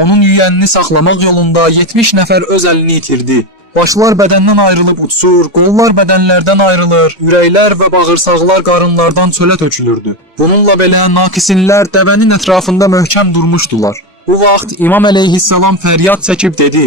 Onun yüyənini saxlamaq yolunda 70 nəfər öz əlini itirdi. Başlar bədəndən ayrılıb uçur, qollar bədənlərdən ayrılır, ürəklər və bağırsaqlar qarınlardan çölə tökülürdü. Bununla belə nakisinlər dəvənin ətrafında möhkəm durmuşdular. Bu vaxt İmam əleyhissalam fəryad çəkib dedi: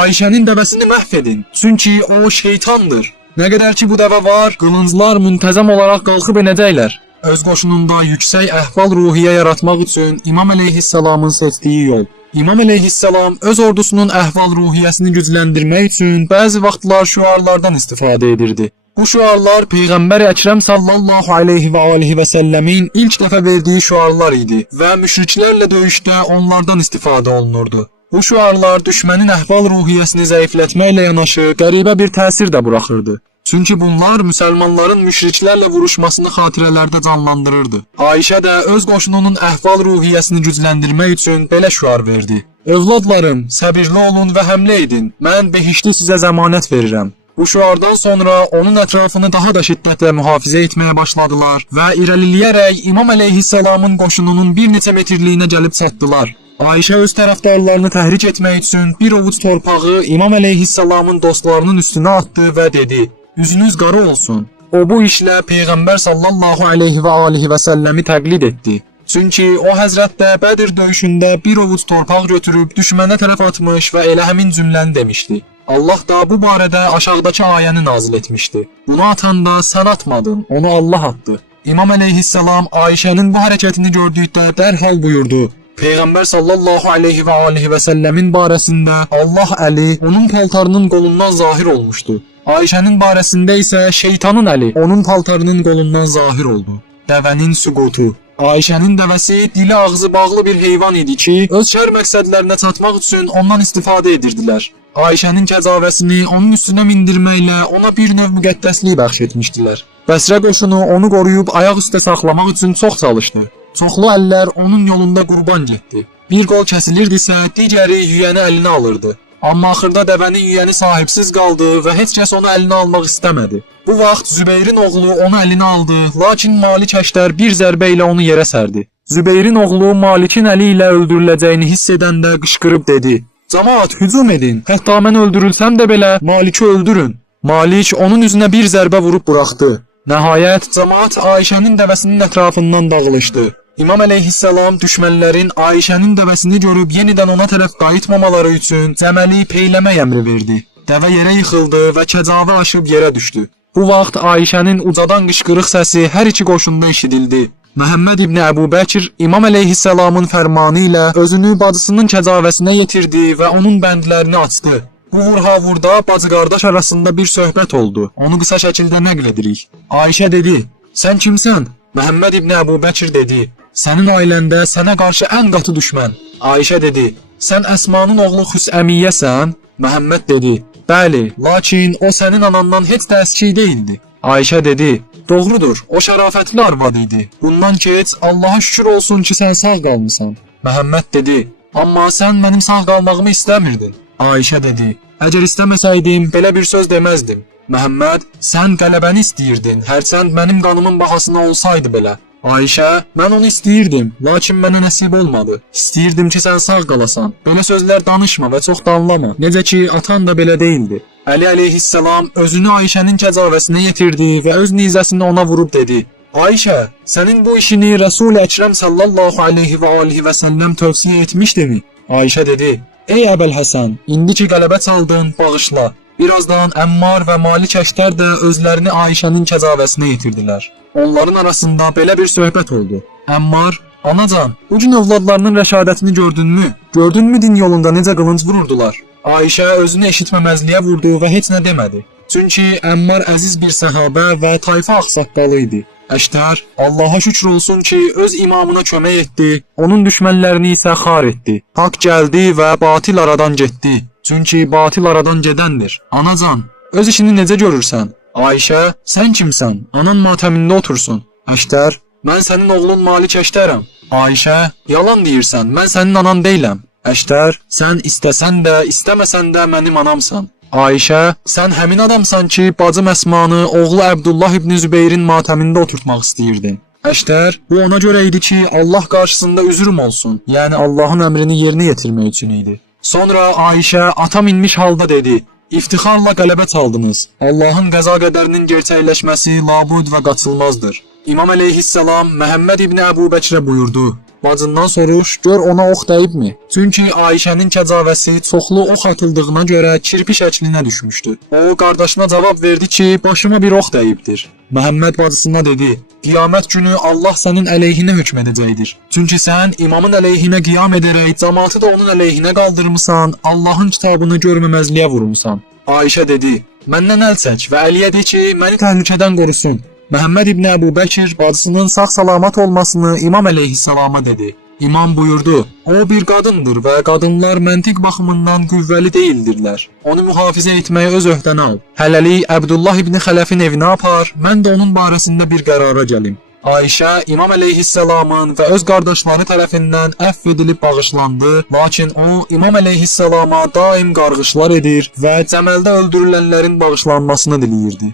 Ayşənin dəvəsini məhv edin, çünki o şeytandır. Nə qədər ki bu dəvə var, qılınclar müntəzəm olaraq qalxıb enəcəklər. Öz qoşununda yüksək əhval-ruhiyyə yaratmaq üçün İmam əleyhissalamın seçdiyi yol. İmam əleyhissalam öz ordusunun əhval-ruhiyyəsini gücləndirmək üçün bəzi vaxtlar şüarlardan istifadə edirdi. Bu şüarlar Peyğəmbər Əkrəm sallallahu aleyhi və alihi və səlləmin ilk dəfə verdiyi şüarlar idi və müşriklərlə döyüşdə onlardan istifadə olunurdu. Bu şüarlar düşmənin əhval-ruhiyyəsini zəiflətməklə yanaşı qəribə bir təsir də buraxırdı. Çünki bunlar müsəlmanların müşriklərlə vuruşmasını xatirələrdə canlandırırdı. Ayşə də öz qoşununun əhval-ruhiyyəsini gücləndirmək üçün belə şüar verdi: Övladlarım, səbirli olun və həmlə edin. Mən behişti sizə zəmanət verirəm. Bu şüardan sonra onun ətrafını daha da şiddətlə mühafizə etməyə başladılar və irəliləyərək İmam əleyhissalamın qoşununun bir neçə metrliyinə gəlib çatdılar. Ayşə öz tərəfdarlarını təhrik etmək üçün bir ovuc torpağı İmam əleyhissalamın dostlarının üstünə atdı və dedi: Üzünüz qara olsun. O bu işlə Peyğəmbər sallallahu aleyhi və alihi və səlləmi təqlid etdi. Çünki o həzrət də Bədir döyüşündə bir ovuc torpaq götürüb düşmənə tərəf atmış və elə həmin cümləni demişdi. Allah da bu barədə aşağıdakı ayəni nazil etmişdi. Bunu atanda sən atmadın, onu Allah atdı. İmam əleyhissalam Ayşənin bu hərəkətini gördükdə dərhal buyurdu: Peyğəmbər sallallahu aleyhi və alihi və səlləmin barəsində Allah əli onun paltarının qolundan zahir olmuşdu. Ayşənin barəsində isə şeytanın əli onun paltarının qolundan zahir oldu. Dəvənin süqutu. Ayşənin dəvəsi dili ağzı bağlı bir heyvan idi ki, öz şər məqsədlərinə çatmaq üçün ondan istifadə edirdilər. Ayşənin kəcavəsini onun üstünə mindirməklə ona bir növ müqəddəslik bəxş etmişdilər. Bəsrə qoşunu onu qoruyub ayaq üstə saxlamaq üçün çox çalışdı. Çoxlu əllər onun yolunda qurban getdi. Bir qol kəsilirdisə, digəri yüyəni əlinə alırdı. Amma axırda dəvənin yüyəni sahibsiz qaldı və heç kəs onu əlinə almaq istəmədi. Bu vaxt Zübeyrin oğlu onu əlinə aldı, lakin Malik Əştər bir zərbə ilə onu yerə sərdi. Zübeyrin oğlu Malikin əli ilə öldürüləcəyini hiss edəndə qışqırıb dedi: Camaat, hücum edin, hətta mən öldürülsəm də belə Maliki öldürün. Malik onun üzünə bir zərbə vurub buraxdı. Nəhayət, camaat Ayşənin dəvəsinin ətrafından dağılışdı. İmam əleyhissalam düşmənlərin Ayşənin dəvəsini görüb yenidən ona tərəf qayıtmamaları üçün cəməli peyləmək əmri verdi. Dəvə yerə yıxıldı və kəcavə aşıb yerə düşdü. Bu vaxt Ayşənin ucadan qışqırıq səsi hər iki qoşunda eşidildi. Məhəmməd ibn Əbu Bəkir İmam əleyhissalamın fərmanı ilə özünü bacısının kəcavəsinə yetirdi və onun bəndlərini açdı. Bu vurha-vurda bacı-qardaş arasında bir söhbət oldu. Onu qısa şəkildə nəql edirik. Ayşə dedi: Sən kimsən? Məhəmməd ibn Əbu Bəkir dedi: Sənin ailəndə sənə qarşı ən qatı düşmən. Ayşə dedi: Sən Əsmanın oğlu Xüsəmiyyəsən? Məhəmməd dedi: Bəli, lakin o sənin anandan heç də əski deyildi. Ayşə dedi: Doğrudur, o şərafətli arvad idi. Bundan keç, Allaha şükür olsun ki, sən sağ qalmısan. Məhəmməd dedi: Amma sən mənim sağ qalmağımı istəmirdin. Ayşə dedi: Əgər istəməsəydim, belə bir söz deməzdim. Məhəmməd: Sən qələbəni istəyirdin, hərçənd mənim qanımın bahasına olsaydı belə. Ayşə: Mən onu istəyirdim, lakin mənə nəsib olmadı. İstəyirdim ki, sən sağ qalasan. Belə sözlər danışma və çox da anlama. Necə ki, atan da belə deyildi. Əli əleyhissalam özünü Ayşənin kəcavəsinə yetirdi və öz nizəsini ona vurub dedi: Ayşə, sənin bu işini Rəsul-i Əkrəm sallallahu aleyhi və alihi və səlləm tövsiyə etmişdimi? Ayşə dedi: Ey Əbəl Həsən, indi ki qələbə çaldın, bağışla. Birazdan Əmmar və Malik Əştər də özlərini Ayşənin kəcavəsinə yetirdilər. Onların arasında belə bir söhbət oldu. Əmmar: Anacan, bu gün övladlarının rəşadətini gördünmü? Gördünmü din yolunda necə qılınc vururdular? Ayşə özünü eşitməməzliyə vurdu və heç nə demədi. Çünki Əmmar əziz bir səhabə və tayfa ağsaqqalı idi. Əştər: Allaha şükür olsun ki, öz imamına kömək etdi, onun düşmənlərini isə xar etdi. Haqq gəldi və batil aradan getdi. Çünki batil aradan gedəndir. Anacan, öz işini necə görürsən? Ayşə: Sən kimsən? Anan matəmində otursun. Əştər: Mən sənin oğlun Malik Əştərəm. Ayşə: Yalan deyirsən, mən sənin anan deyiləm. Əştər: Sən istəsən də, istəməsən də mənim anamsan. Ayşə: Sən həmin adamsan ki, bacım Əsmanı oğlu Əbdullah ibn Zübeyrin matəmində oturtmaq istəyirdin. Əştər, bu ona görə idi ki, Allah qarşısında üzrüm olsun. Yəni Allahın əmrini yerinə yetirmək üçün idi. Sonra Ayşə ata minmiş halda dedi: "İftixarla qələbə çaldınız. Allahın qəza qədərinin gerçəkləşməsi labud və qaçılmazdır." İmam əleyhissalam Məhəmməd ibn Əbu Bəkrə buyurdu: "Bacından soruş, gör ona ox dəyibmi?" Çünki Ayşənin kəcavəsi çoxlu ox atıldığına görə kirpi şəklinə düşmüşdü. O qardaşına cavab verdi ki, başıma bir ox dəyibdir. Məhəmməd bacısına dedi: "Qiyamət günü Allah sənin əleyhinə hökm edəcəkdir. Çünki sən imamın əleyhinə qiyam edərək cəmaatı da onun əleyhinə qaldırmısan, Allahın kitabını görməməzliyə vurmusan." Ayşə dedi: "Məndən əl çək və Əliyə de ki, məni təhlükədən qorusun." Məhəmməd ibn Əbu Bəkir bacısının sağ-salamat olmasını İmam əleyhissalama dedi. İmam buyurdu: "O bir qadındır və qadınlar məntiq baxımından qüvvəli deyildirlər. Onu mühafizə etməyi öz öhdənə al. Hələlik Əbdullah ibn Xələfin evinə apar, mən də onun barəsində bir qərara gəlim." Ayşə İmam əleyhissalamın və öz qardaşları tərəfindən əfv edilib bağışlandı, lakin o İmam əleyhissalama daim qarğışlar edir və Cəməldə öldürülənlərin bağışlanmasını diləyirdi.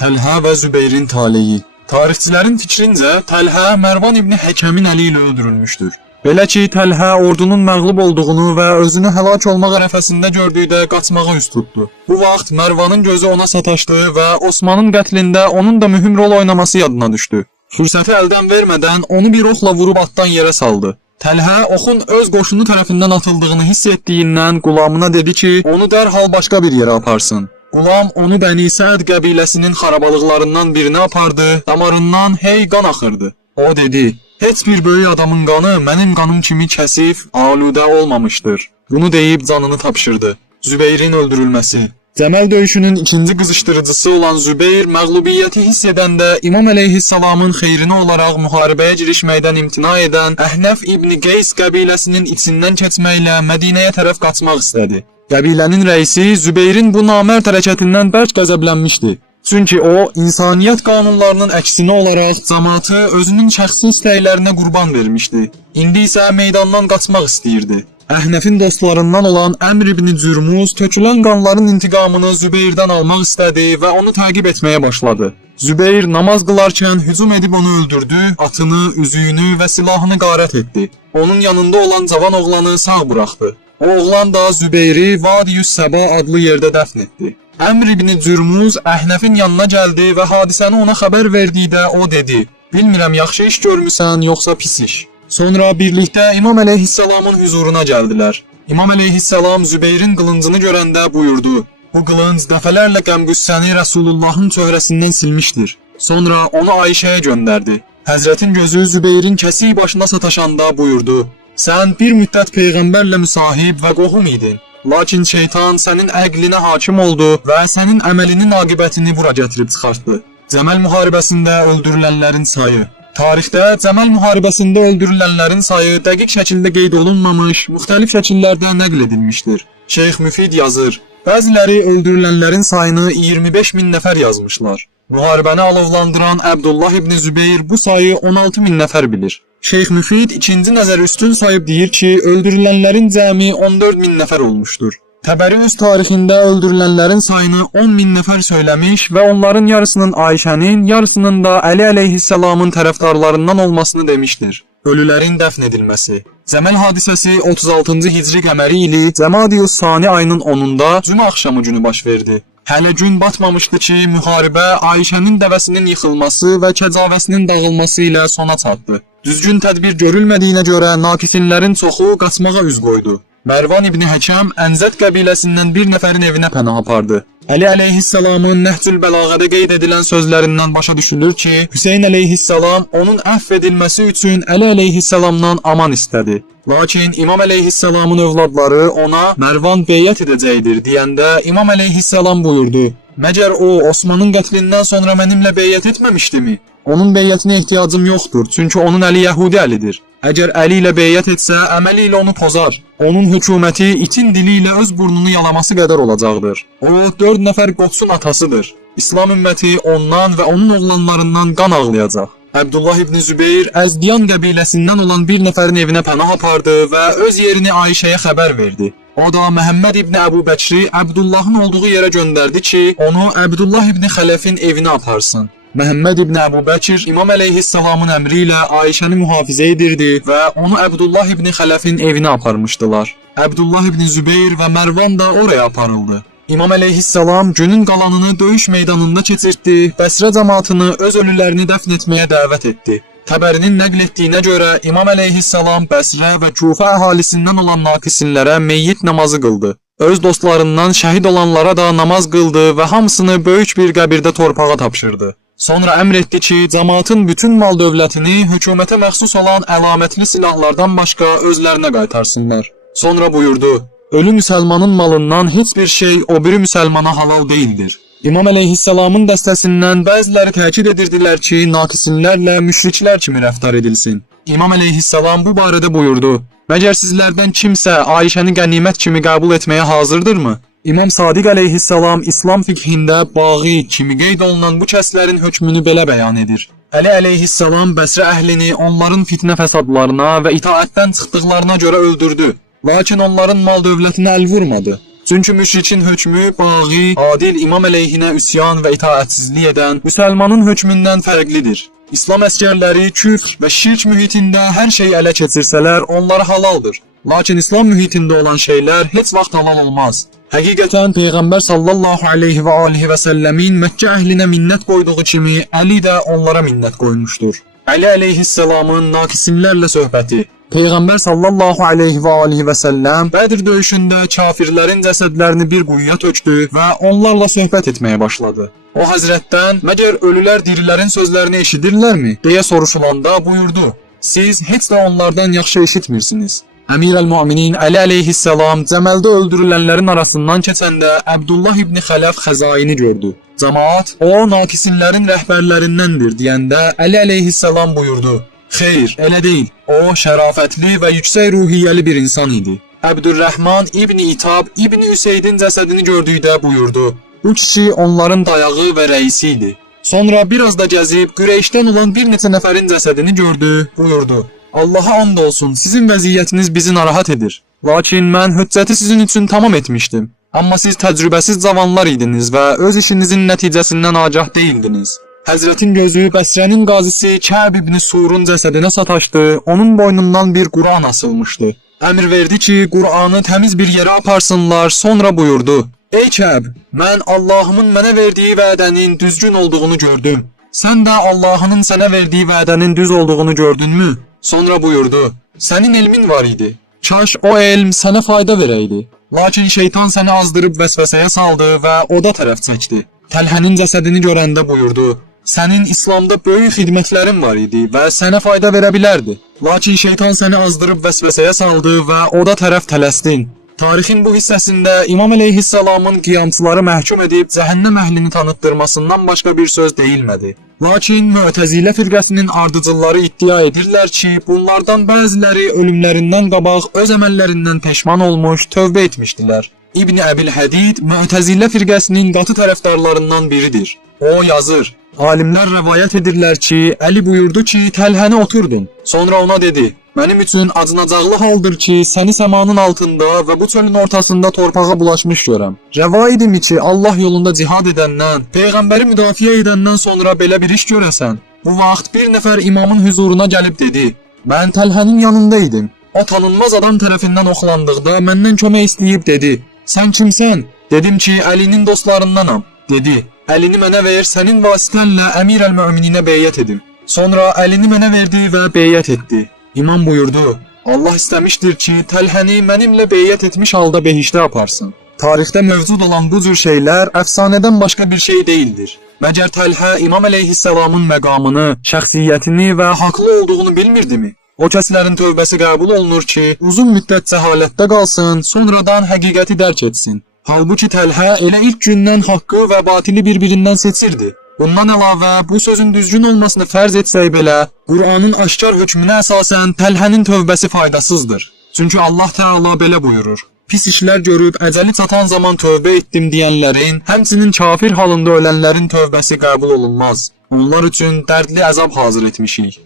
Təlhə və Zübeyrin taleyi. Tarixçilərin fikrincə Təlhə Mərvan ibn Həkəmin əli ilə öldürülmüşdür. Belə ki, Təlhə ordunun məğlub olduğunu və özünü həlak olmaq ərəfəsində gördükdə qaçmağa üz tutdu. Bu vaxt Mərvanın gözü ona sataşdı və Osmanın qətlində onun da mühüm rol oynaması yadına düşdü. Fürsəti əldən vermədən onu bir oxla vurub atdan yerə saldı. Təlhə oxun öz qoşunu tərəfindən atıldığını hiss etdiyindən qulamına dedi ki, onu dərhal başqa bir yerə aparsın. Qulam onu Bəni Səd qəbiləsinin xarabalıqlarından birinə apardı, damarından hey qan axırdı. O dedi: "Heç bir böyük adamın qanı mənim qanım kimi kəsif, aludə olmamışdır." Bunu deyib canını tapşırdı. Zübeyrin öldürülməsi. Cəməl döyüşünün ikinci qızışdırıcısı olan Zübeyr məğlubiyyəti hiss edəndə İmam əleyhissalamın xeyrinə olaraq müharibəyə girişməkdən imtina edən Əhnəf ibn Qeys qəbiləsinin içindən keçməklə Mədinəyə tərəf qaçmaq istədi. Qəbilənin rəisi Zübeyrin bu namərd hərəkətindən bərk qəzəblənmişdi. Çünki o, insaniyyət qanunlarının əksinə olaraq cəmaatı özünün şəxsi istəklərinə qurban vermişdi. İndi isə meydandan qaçmaq istəyirdi. Əhnəfin dostlarından olan Əmr ibn Cürmuz tökülən qanların intiqamını Zübeyrdən almaq istədi və onu təqib etməyə başladı. Zübeyr namaz qılarkən hücum edib onu öldürdü, atını, üzüyünü və silahını qarət etdi. Onun yanında olan cavan oğlanı sağ buraxdı. O oğlan da Zübeyri Vadiyüs Səba adlı yerdə dəfn etdi. Əmr ibn Cürmuz Əhnəfin yanına gəldi və hadisəni ona xəbər verdikdə o dedi: "Bilmirəm yaxşı iş görmüsən yoxsa pis iş." Sonra birlikdə İmam əleyhissalamın huzuruna gəldilər. İmam əleyhissalam Zübeyrin qılıncını görəndə buyurdu: "Bu qılınc dəfələrlə qəm-qüssəni Rəsulullahın çöhrəsindən silmişdir." Sonra onu Ayşəyə göndərdi. Həzrətin gözü Zübeyrin kəsik başına sataşanda buyurdu: "Sən bir müddət peyğəmbərlə müsahib və qohum idin. Lakin şeytan sənin əqlinə hakim oldu və sənin əməlinin aqibətini bura gətirib çıxartdı." Cəməl müharibəsində öldürülənlərin sayı. Tarixdə Cəməl müharibəsində öldürülənlərin sayı dəqiq şəkildə qeyd olunmamış, müxtəlif şəkillərdə nəql edilmişdir. Şeyx Müfid yazır: "Bəziləri öldürülənlərin sayını 25 min nəfər yazmışlar. Müharibəni alovlandıran Əbdullah ibn Zübeyr bu sayı 16 min nəfər bilir." Şeyx Müfid ikinci nəzər üstün sayıb deyir ki, öldürülənlərin cəmi 14 min nəfər olmuşdur. Təbəri öz tarixində öldürülənlərin sayını 10 min nəfər söyləmiş və onların yarısının Ayşənin, yarısının da Əli əleyhissalamın tərəfdarlarından olmasını demişdir. Ölülərin dəfn edilməsi. Cəməl hadisəsi 36-cı Hicri qəməri ili Cəmadiyus Sani ayının 10-da cümə axşamı günü baş verdi. Hələ gün batmamışdı ki, müharibə Ayşənin dəvəsinin yıxılması və kəcavəsinin dağılması ilə sona çatdı. Düzgün tədbir görülmədiyinə görə nakifinlərin çoxu qaçmağa üz qoydu. Mərvan ibn Həkəm Ənzət qəbiləsindən bir nəfərin evinə pənah apardı. Əli əleyhissalamın Nəhcül Bəlağədə qeyd edilən sözlərindən başa düşülür ki, Hüseyn əleyhissalam onun əfv edilməsi üçün Əli əleyhissalamdan aman istədi. Lakin İmam əleyhissalamın övladları ona Mərvan beyyət edəcəkdir deyəndə İmam əleyhissalam buyurdu: "Məgər o Osmanın qətlindən sonra mənimlə beyyət etməmişdimi? Onun beyyətinə ehtiyacım yoxdur, çünki onun əli Yəhudi əlidir. Əgər əli ilə beyyət etsə, əməli ilə onu pozar. Onun hökuməti itin dili ilə öz burnunu yalaması qədər olacaqdır. O 4 nəfər qoçun atasıdır. İslam ümməti ondan və onun oğlanlarından qan ağlayacaq." Əbdullah ibn Zübeyr Əzdiyan qəbiləsindən olan bir nəfərin evinə pənah apardı və öz yerini Ayşəyə xəbər verdi. O da Məhəmməd ibn Əbu Bəkri Əbdullahın olduğu yerə göndərdi ki, onu Əbdullah ibn Xələfin evinə aparsın. Məhəmməd ibn Əbu Bəkir İmam əleyhissalamın əmri ilə Ayşəni mühafizə edirdi və onu Əbdullah ibn Xələfin evinə aparmışdılar. Əbdullah ibn Zübeyr və Mərvan da oraya aparıldı. İmam əleyhissalam günün qalanını döyüş meydanında keçirtdi, Bəsrə cəmaatını öz ölülərini dəfn etməyə dəvət etdi. Xəbərinin nəql etdiyinə görə İmam əleyhissalam Bəsrə və Kufə əhalisindən olan naqisinlərə meyyit namazı qıldı. Öz dostlarından şəhid olanlara da namaz qıldı və hamısını böyük bir qəbirdə torpağa tapşırdı. Sonra əmr etdi ki, cəmaatın bütün mal dövlətini hökumətə məxsus olan əlamətli silahlardan başqa özlərinə qaytarsınlar. Sonra buyurdu: "Ölü müsəlmanın malından heç bir şey o biri müsəlmana halal deyildir." İmam əleyhissalamın dəstəsindən bəziləri təkid edirdilər ki, naqisinlərlə müşriklər kimi rəftar edilsin. İmam əleyhissalam bu barədə buyurdu: "Məgər sizlərdən kimsə Ayşəni qənimət kimi qəbul etməyə hazırdırmı?" İmam Sadiq əleyhissalam İslam fiqhində baği kimi qeyd olunan bu kəslərin hökmünü belə bəyan edir. Əli əleyhissalam Bəsrə əhlini onların fitnə fəsadlarına və itaətdən çıxdıqlarına görə öldürdü. Lakin onların mal dövlətinə əl vurmadı. Çünki müşrikin hökmü baği, adil imam əleyhinə üsyan və itaətsizlik edən müsəlmanın hökmündən fərqlidir. İslam əskərləri küfr və şirk mühitində hər şeyi ələ keçirsələr onlara halaldır. Lakin İslam mühitində olan şeylər heç vaxt halal olmaz. Həqiqətən Peyğəmbər sallallahu aleyhi və alihi və səlləmin Məkkə əhlinə minnət qoyduğu kimi Əli də onlara minnət qoymuşdur. Əli əleyhissalamın naqisinlərlə söhbəti. Peyğəmbər sallallahu aleyhi və alihi və səlləm Bədir döyüşündə kafirlərin cəsədlərini bir quyuya tökdü və onlarla söhbət etməyə başladı. O həzrətdən, "Məgər ölülər dirilərin sözlərini eşidirlərmi?" deyə soruşulanda buyurdu: "Siz heç də onlardan yaxşı eşitmirsiniz." Əmir-əl-Müminin Əli əleyhissalam Cəməldə öldürülənlərin arasından keçəndə Əbdullah ibn Xələf Xəzaini gördü. Cəmaat, "O naqisinlərin rəhbərlərindəndir" deyəndə Əli əleyhissalam buyurdu: "Xeyr, elə deyil. O şərafətli və yüksək ruhiyyəli bir insan idi." Əbdürrəhman İbn İtab İbn Üseydin cəsədini gördükdə buyurdu: "Bu kişi onların dayağı və rəisi idi." Sonra biraz da gəzib Qüreyşdən olan bir neçə nəfərin cəsədini gördü, buyurdu: "Allaha and olsun, sizin vəziyyətiniz bizi narahat edir. Lakin mən hüccəti sizin üçün tamam etmişdim. Amma siz təcrübəsiz cavanlar idiniz və öz işinizin nəticəsindən agah deyildiniz." Həzrətin gözü Bəsrənin qazisi Kəb ibn Surun cəsədinə sataşdı, onun boynundan bir Quran asılmışdı. Əmr verdi ki, Quranı təmiz bir yerə aparsınlar, sonra buyurdu: "Ey Kəb, mən Allahımın mənə verdiyi vədənin düzgün olduğunu gördüm. Sən də Allahının sənə verdiyi vədənin düz olduğunu gördünmü?" Sonra buyurdu: "Sənin elmin var idi. Kaş o elm sənə fayda verəydi. Lakin şeytan səni azdırıb vəsvəsəyə saldı və oda tərəf çəkdi." Təlhənin cəsədini görəndə buyurdu: "Sənin İslamda böyük xidmətlərin var idi və sənə fayda verə bilərdi. Lakin şeytan səni azdırıb vəsvəsəyə saldı və oda tərəf tələsdin." Tarixin bu hissəsində İmam əleyhissalamın qiyamçıları məhkum edib cəhənnəm əhlini tanıtdırmasından başqa bir söz deyilmədi. Lakin Mü'təzilə firqəsinin ardıcılları iddia edirlər ki, bunlardan bəziləri ölümlərindən qabaq öz əməllərindən peşman olmuş, tövbə etmişdilər. İbn Əbil Hədid Mü'təzilə firqəsinin qatı tərəfdarlarından biridir. O yazır: "Alimlər rəvayət edirlər ki, Əli buyurdu ki, Təlhəni oturdun. Sonra ona dedi: Mənim üçün acınacaqlı haldır ki, səni səmanın altında və bu çölün ortasında torpağa bulaşmış görəm. Rəva idimi ki, Allah yolunda cihad edəndən, Peyğəmbəri müdafiə edəndən sonra belə bir iş görəsən." Bu vaxt bir nəfər imamın huzuruna gəlib dedi: "Mən Təlhənin yanında idim. O tanınmaz adam tərəfindən oxlandıqda məndən kömək istəyib dedi: Sən kimsən? Dedim ki, Əlinin dostlarındanam. Dedi: Əlini mənə ver, sənin vasitənlə Əmir-əl-Mömininə beyət edim. Sonra Əlini mənə verdi və beyət etdi." İmam buyurdu: "Allah istəmişdir ki, Təlhəni mənimlə beyət etmiş halda behiştə aparsın." Tarixdə mövcud olan bu cür şeylər əfsanədən başqa bir şey deyildir. Məgər Təlhə İmam əleyhissalamın məqamını, şəxsiyyətini və haqlı olduğunu bilmirdimi? O kəslərin tövbəsi qəbul olunur ki, uzun müddət cəhalətdə qalsın, sonradan həqiqəti dərk etsin. Halbuki Təlhə elə ilk gündən haqqı və batili bir-birindən seçirdi. Bundan əlavə, bu sözün düzgün olmasını fərz etsək belə, Qur'anın aşkar hökmünə əsasən Təlhənin tövbəsi faydasızdır. Çünki Allah Teala belə buyurur: "Pis işlər görüb əcəli çatan zaman tövbə etdim deyənlərin, həmçinin kafir halında ölənlərin tövbəsi qəbul olunmaz. Onlar üçün dərdli əzab hazır etmişik."